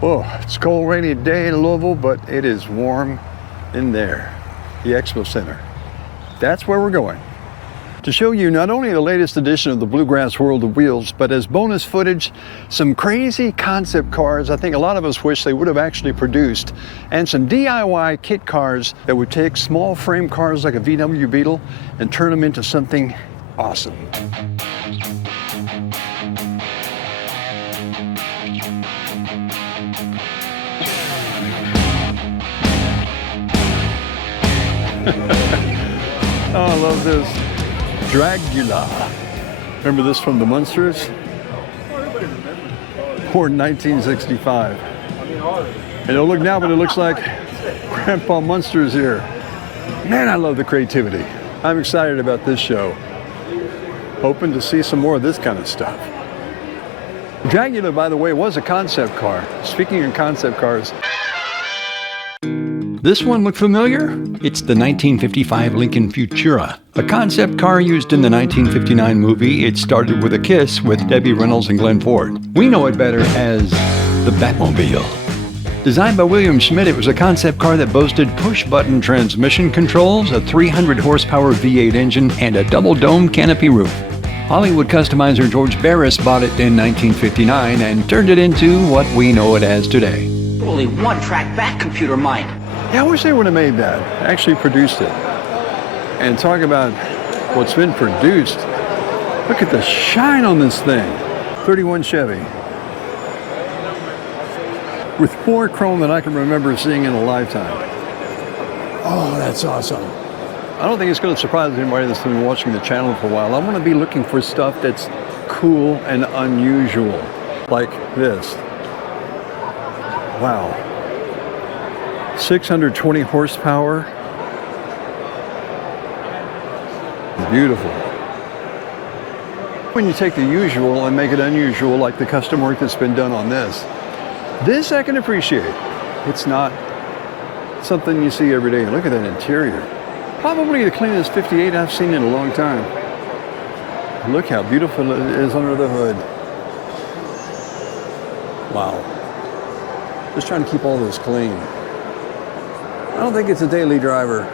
Oh, it's a cold, rainy day in Louisville, but it is warm in there. The Expo Center. That's where we're going. To show you not only the latest edition of the Bluegrass World of Wheels, but as bonus footage, some crazy concept cars I think a lot of us wish they would have actually produced, and some DIY kit cars that would take small frame cars like a VW Beetle and turn them into something awesome. Oh, I love this. Dragula. Remember this from the Munsters? Born 1965. And it'll look now, but it looks like Grandpa Munster is here. Man, I love the creativity. I'm excited about this show. Hoping to see some more of this kind of stuff. Dragula, by the way, was a concept car. Speaking of concept cars, this one look familiar? It's the 1955 Lincoln Futura, a concept car used in the 1959 movie It Started With a Kiss with Debbie Reynolds and Glenn Ford. We know it better as the Batmobile. Designed by William Schmidt, it was a concept car that boasted push-button transmission controls, a 300-horsepower V8 engine, and a double-dome canopy roof. Hollywood customizer George Barris bought it in 1959 and turned it into what we know it as today. Only one track back, computer mind. Yeah, I wish they would have made that, actually produced it. And talk about what's been produced. Look at the shine on this thing. 31 Chevy. With more chrome than I can remember seeing in a lifetime. Oh, that's awesome. I don't think it's going to surprise anybody that's been watching the channel for a while. I want to be looking for stuff that's cool and unusual, like this. Wow. 620 horsepower. Beautiful. When you take the usual and make it unusual, like the custom work that's been done on this I can appreciate. It's not something you see every day. Look at that interior. Probably the cleanest 58 I've seen in a long time. Look how beautiful it is under the hood. Wow. Just trying to keep all this clean. I don't think it's a daily driver.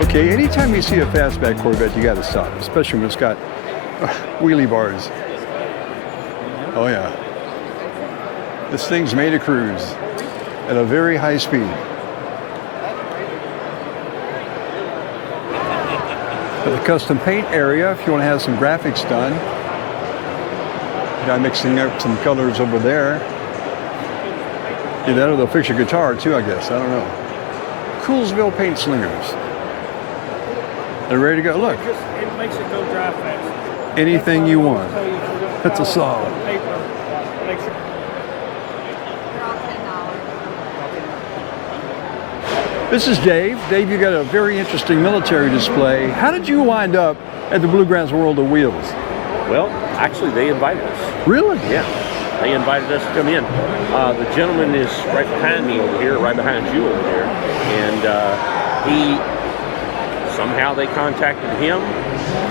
Okay, anytime you see a fastback Corvette, you gotta stop, especially when it's got wheelie bars. Oh yeah. This thing's made to cruise at a very high speed. The custom paint area, if you want to have some graphics done. Guy mixing up some colors over there. Either that or they'll fix your guitar too, I guess. I don't know. Coolsville paint slingers. They're ready to go. Look. It makes it go dry fast. Anything you want. That's a solid. This is Dave. Dave, you got a very interesting military display. How did you wind up at the Bluegrass World of Wheels? Well, actually, they invited us. Really? Yeah, they invited us to come in. The gentleman is right behind me over here, right behind you over there, and somehow they contacted him,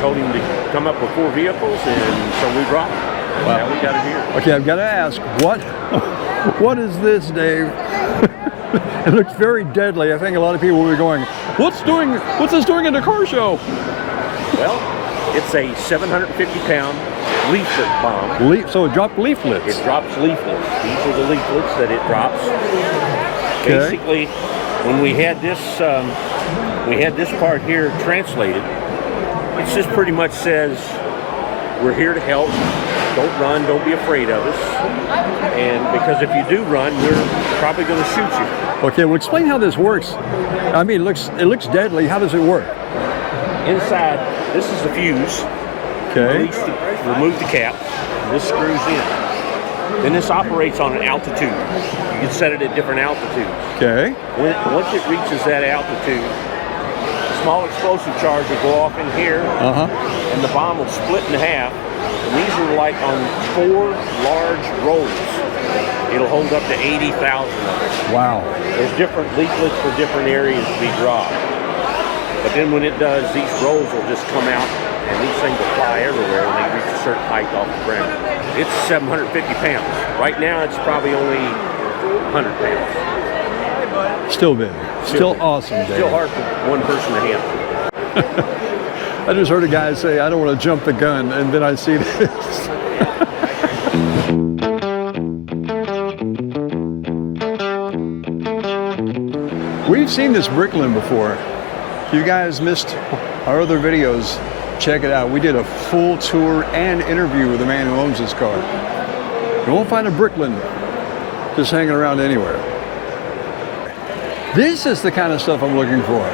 told him to come up with 4 vehicles, and so we brought them. Wow. Now we got it here. Okay, I've got to ask, what is this, Dave? It looks very deadly. I think a lot of people will be going, what's this doing in the car show? Well, it's a 750-pound leaflet bomb. So it dropped leaflets? It drops leaflets. These are the leaflets that it drops. Okay. Basically, when we had this part here translated, it just pretty much says, we're here to help. Don't run, don't be afraid of us. And because if you do run, we're probably going to shoot you. Okay, well explain how this works. I mean, it looks deadly. How does it work? Inside, this is the fuse. Okay. Remove the cap. This screws in. Then this operates on an altitude. You can set it at different altitudes. Okay. Once it reaches that altitude, small explosive charge will go off in here, and the bomb will split in half. And these are like on 4 large rolls. It'll hold up to 80,000 of it. Wow. There's different leaflets for different areas to be dropped. But then when it does, these rolls will just come out, and these things will fly everywhere when they reach a certain height off the ground. It's 750 pounds. Right now, it's probably only 100 pounds. Still big. Still awesome, Dave. Still hard for one person to handle. I just heard a guy say, I don't want to jump the gun, and then I see this. We've seen this Bricklin before. If you guys missed our other videos, check it out. We did a full tour and interview with the man who owns this car. You won't find a Bricklin just hanging around anywhere. This is the kind of stuff I'm looking for.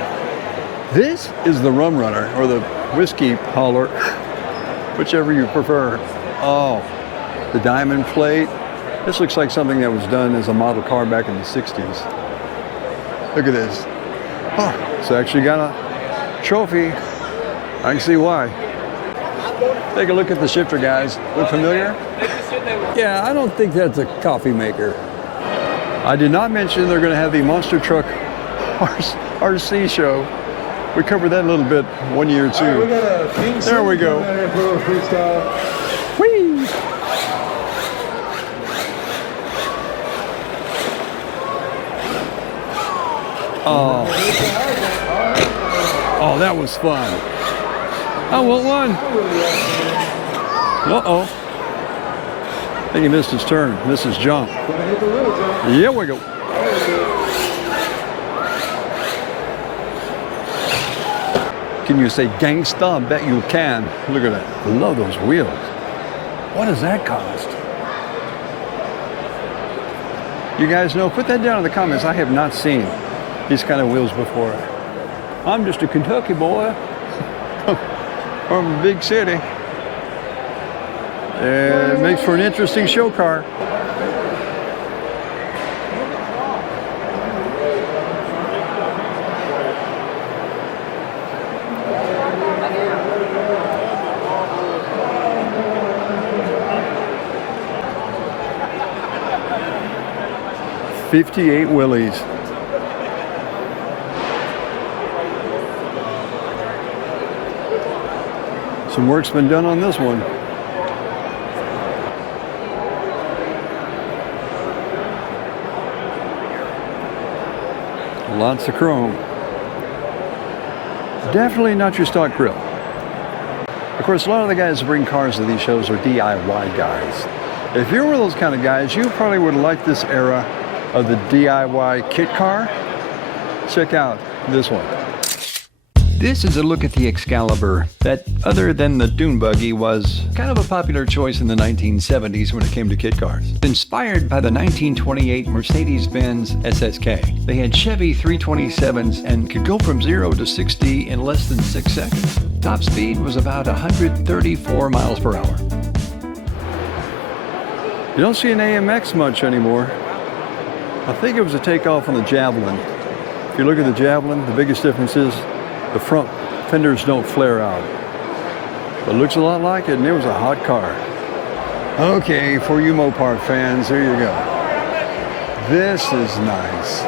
This is the rum runner, or the whiskey hauler, whichever you prefer. Oh, the diamond plate. This looks like something that was done as a model car back in the 60s. Look at this. Oh, it's actually got a trophy. I can see why. Take a look at the shifter, guys. Look familiar? Yeah, I don't think that's a coffee maker. I did not mention they're going to have the Monster Truck RC show. We covered that a little bit 1 year or two. Right, there we go. Whee! Oh, that was fun. I want one. Uh-oh. I think he missed his turn. Missed his jump. Here we go. Can you say gangsta? I bet you can. Look at that. I love those wheels. What does that cost? You guys know? Put that down in the comments. I have not seen these kind of wheels before. I'm just a Kentucky boy from a big city. It makes for an interesting show car. '58 Willys. Some work's been done on this one. Lots of chrome. Definitely not your stock grill. Of course, a lot of the guys that bring cars to these shows are DIY guys. If you're one of those kind of guys, you probably would like this era of the DIY kit car. Check out this one. This is a look at the Excalibur that, other than the dune buggy, was kind of a popular choice in the 1970s when it came to kit cars. Inspired by the 1928 Mercedes-Benz SSK, they had Chevy 327s and could go from 0 to 60 in less than 6 seconds. Top speed was about 134 miles per hour. You don't see an AMX much anymore. I think it was a takeoff on the Javelin. If you look at the Javelin, the biggest difference is the front fenders don't flare out. But it looks a lot like it, and it was a hot car. Okay, for you Mopar fans, there you go. This is nice.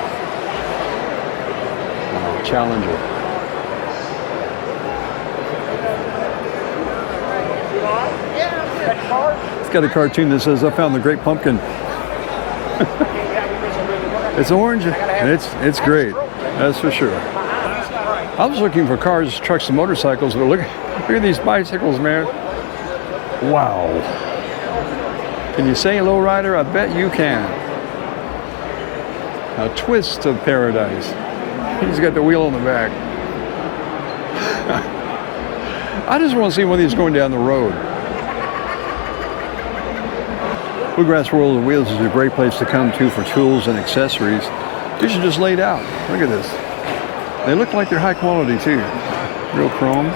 Challenger. It's got a cartoon that says, I found the great pumpkin. It's orange, and it's great. That's for sure. I was looking for cars, trucks, and motorcycles, but look at these bicycles, man. Wow. Can you say lowrider? I bet you can. A twist of paradise. He's got the wheel on the back. I just want to see one of these going down the road. Bluegrass World of Wheels is a great place to come to for tools and accessories. These are just laid out. Look at this. They look like they're high quality too. Real chrome.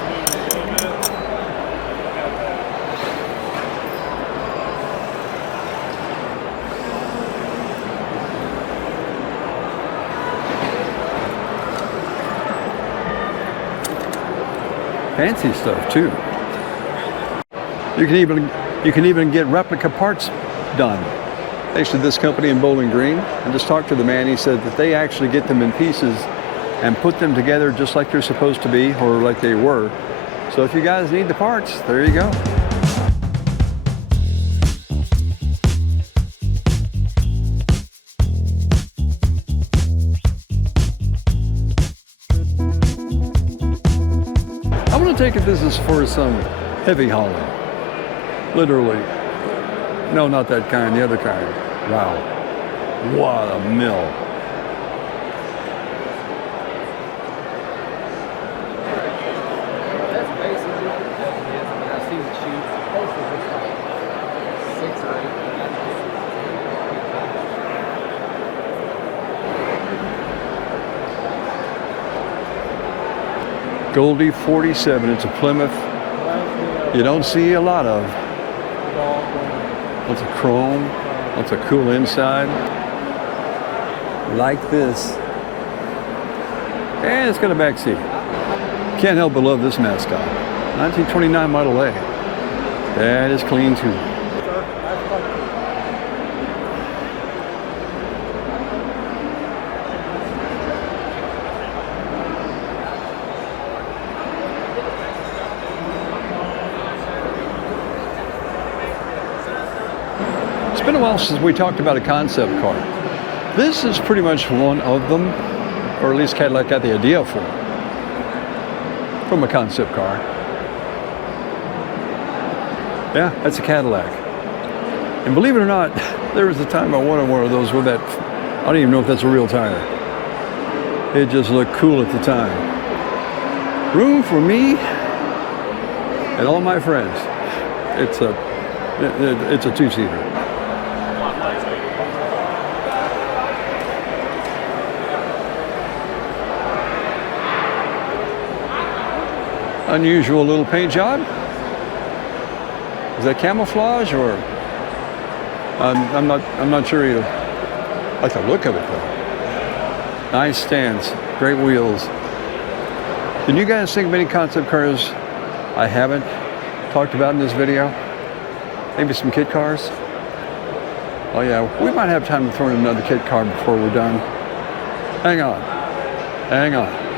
Fancy stuff too. You can even get replica parts done. Actually, this company in Bowling Green. I just talked to the man. He said that they actually get them in pieces and put them together just like they're supposed to be, or like they were. So if you guys need the parts, there you go. I'm gonna take it this is for some heavy hauling. Literally. No, not that kind, the other kind. Wow. What a mill. Goldie 47, it's a Plymouth. You don't see a lot of. Lots of chrome, lots of cool inside. Like this. And it's got a back seat. Can't help but love this mascot. 1929 Model A. That is clean too. It's been a while since we talked about a concept car. This is pretty much one of them, or at least Cadillac got the idea for, from a concept car. Yeah, that's a Cadillac. And believe it or not, there was a time I wanted one of those with that, I don't even know if that's a real tire. It just looked cool at the time. Room for me and all my friends. It's a two-seater. Unusual little paint job. Is that camouflage or? I'm not sure either. I like the look of it though. Nice stance, great wheels. Did you guys think of any concept cars I haven't talked about in this video? Maybe some kit cars? Oh yeah, we might have time to throw in another kit car before we're done. Hang on. Hang on.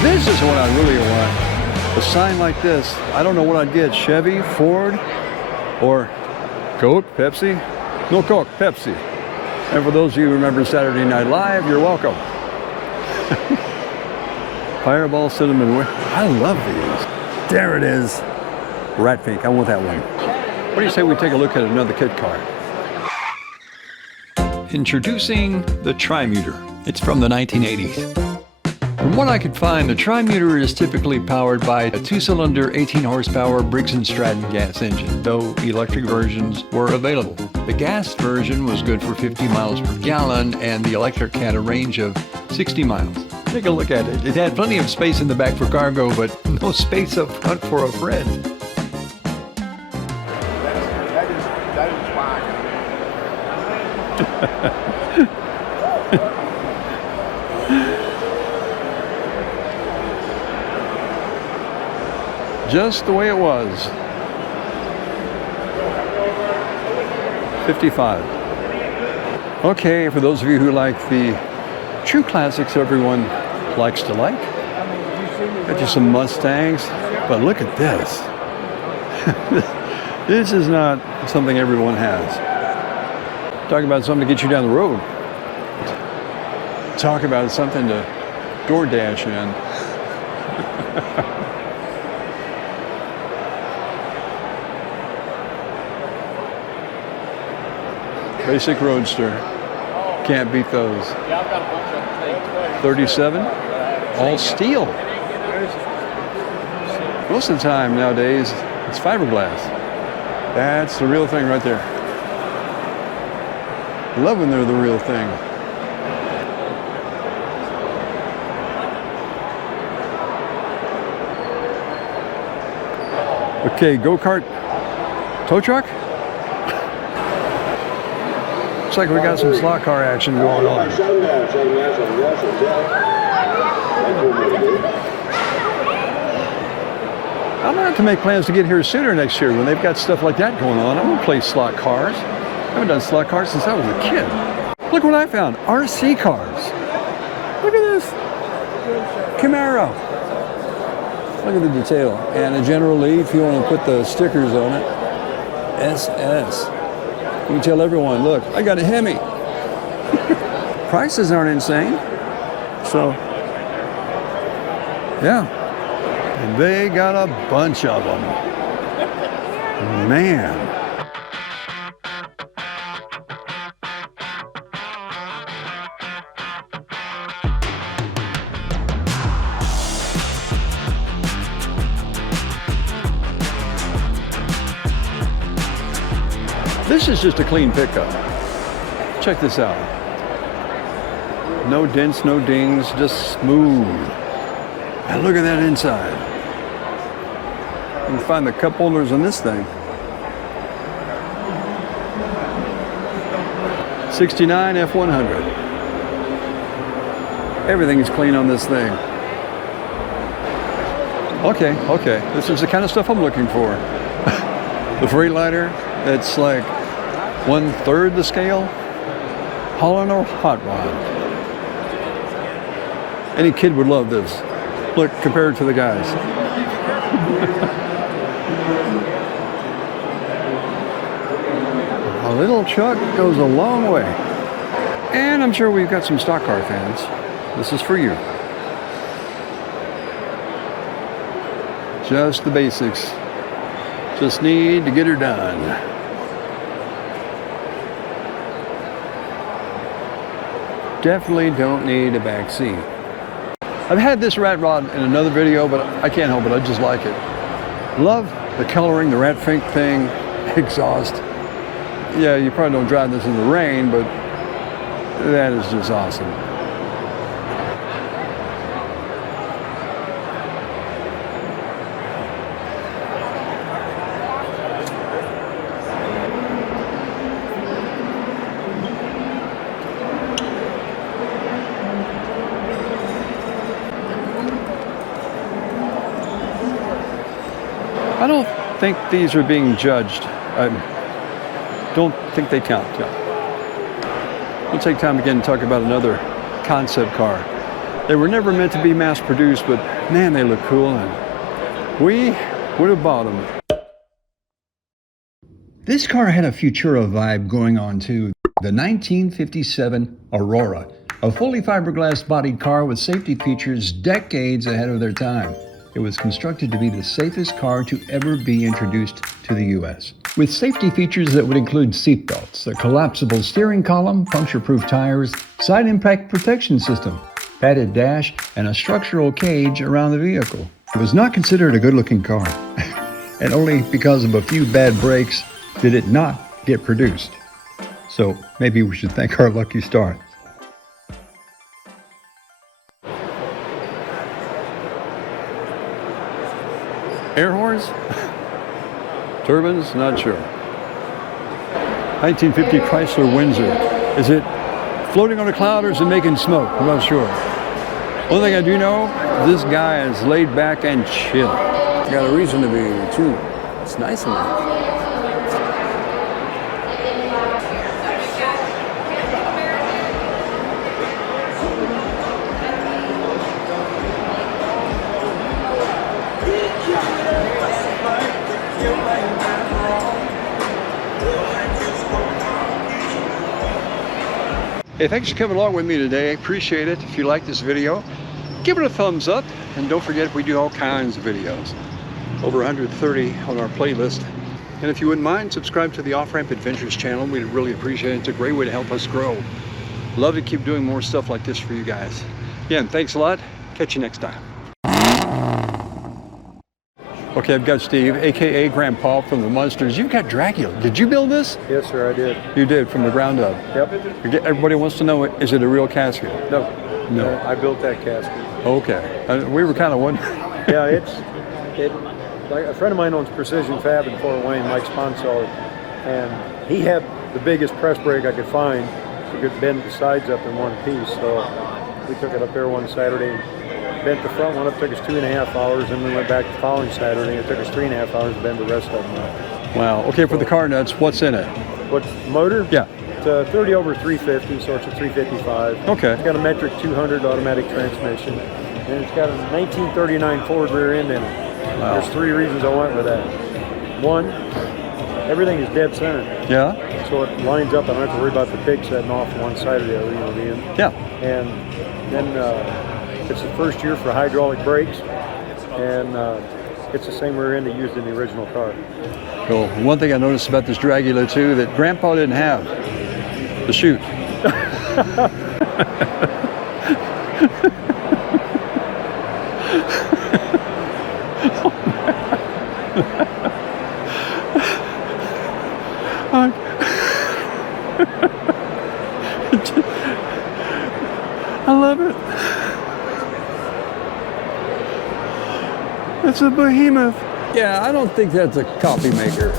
This is what I really want. A sign like this. I don't know what I'd get. Chevy, Ford, or Coke, Pepsi? No Coke, Pepsi. And for those of you who remember Saturday Night Live, you're welcome. Fireball Cinnamon. I love these. There it is. Rat pink. I want that one. What do you say we take a look at another kit car? Introducing the Trimuter. It's from the 1980s. From what I could find, the Trimuter is typically powered by a 2-cylinder 18-horsepower Briggs & Stratton gas engine, though electric versions were available. The gas version was good for 50 miles per gallon, and the electric had a range of 60 miles. Take a look at it. It had plenty of space in the back for cargo, but no space up front for a friend. That is fine. Just the way it was. 55. Okay, for those of you who like the true classics everyone likes to like, got you some Mustangs, but look at this. This is not something everyone has. Talk about something to get you down the road. Talk about something to DoorDash in. Basic Roadster. Can't beat those. 37, all steel. Most of the time nowadays, it's fiberglass. That's the real thing right there. Love when they're the real thing. Okay, go-kart tow truck. Looks like we got some slot car action going on. I'm going to have to make plans to get here sooner next year when they've got stuff like that going on. I want to play slot cars. I haven't done slot cars since I was a kid. Look what I found, RC cars. Look at this, Camaro. Look at the detail. And a General Lee, if you want to put the stickers on it, SS. You can tell everyone, look, I got a Hemi. Prices aren't insane. So, yeah. And they got a bunch of them. Man. This is just a clean pickup. Check this out. No dents, no dings, just smooth. And look at that inside. You can find the cup holders on this thing. 69 F100. Everything is clean on this thing. Okay. This is the kind of stuff I'm looking for. The Freightliner, that's like 1/3 the scale. Hauling a hot rod. Any kid would love this. Look, compared to the guys. A little truck goes a long way. And I'm sure we've got some stock car fans. This is for you. Just the basics. Just need to get her done. Definitely don't need a back seat. I've had this rat rod in another video, but I can't help it. I just like it. Love the coloring, the rat fink thing, exhaust. Yeah, you probably don't drive this in the rain, but that is just awesome. I don't think these are being judged. I don't think they count. Yeah. We'll take time again to talk about another concept car. They were never meant to be mass produced, but man, they look cool, and we would have bought them. This car had a Futura vibe going on too. The 1957 Aurora, a fully fiberglass bodied car with safety features decades ahead of their time. It was constructed to be the safest car to ever be introduced to the U.S. With safety features that would include seatbelts, a collapsible steering column, puncture-proof tires, side impact protection system, padded dash, and a structural cage around the vehicle. It was not considered a good-looking car, and only because of a few bad brakes did it not get produced. So maybe we should thank our lucky stars. Air horns? Turbines? Not sure. 1950 Chrysler Windsor. Is it floating on a cloud or is it making smoke? I'm not sure. One thing I do know, this guy is laid back and chill. Got a reason to be too. It's nice in there. Hey, thanks for coming along with me today. I appreciate it. If you like this video, give it a thumbs up. And don't forget, we do all kinds of videos. Over 130 on our playlist. And if you wouldn't mind, subscribe to the Off-Ramp Adventures channel. We'd really appreciate it. It's a great way to help us grow. Love to keep doing more stuff like this for you guys. Again, thanks a lot. Catch you next time. Okay, I've got Steve, AKA Grandpa from the Munsters. You've got Dragula. Did you build this? Yes, sir, I did. You did, from the ground up? Yep. Everybody wants to know, is it a real casket? No. No. I built that casket. Okay. We were kind of wondering. Yeah, like a friend of mine owns Precision Fab in Fort Wayne, Mike Sponsor, and he had the biggest press brake I could find. You could bend the sides up in one piece. So we took it up there one Saturday, bent the front one up, took us 2.5 hours, and we went back the following Saturday. It took us 3.5 hours to bend the rest of them up. Wow. Okay, for the car nuts, what's in it? What's the motor? Yeah. It's a 30 over 350, so it's a 355. Okay. It's got a metric 200 automatic transmission, and it's got a 1939 Ford rear end in it. Wow. There's 3 reasons I went with that. One, everything is dead center. Yeah. So it lines up. I don't have to worry about the pig setting off on one side or the other, the end. Yeah. And then it's the first year for hydraulic brakes, and it's the same rear end they used in the original car. Cool. One thing I noticed about this Dragula too, that Grandpa didn't have the chute. I love it. It's a behemoth. Yeah, I don't think that's a coffee maker.